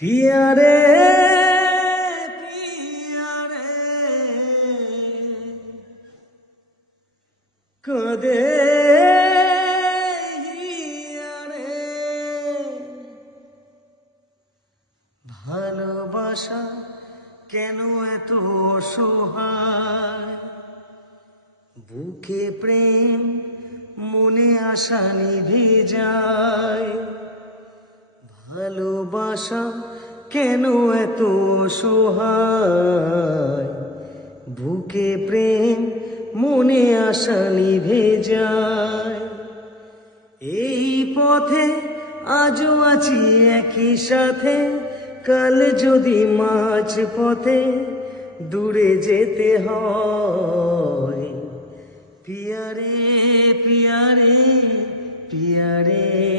পিয়া রে পিয়া রে কাঁদে হিয়া রে, ভালোবাসা কেন এত অসহায়, বুকে প্রেম মনে আশা নিভে যায়। ভালোবাসা কেন এত অসহায়, বুকে প্রেম মনে আশা নিভে যায়। এই পথে আজও আছি একই সাথে, কাল যদি মাঝ পথে দূরে যেতে হয়। পিয়া রে পিয়া রে পিয়া রে।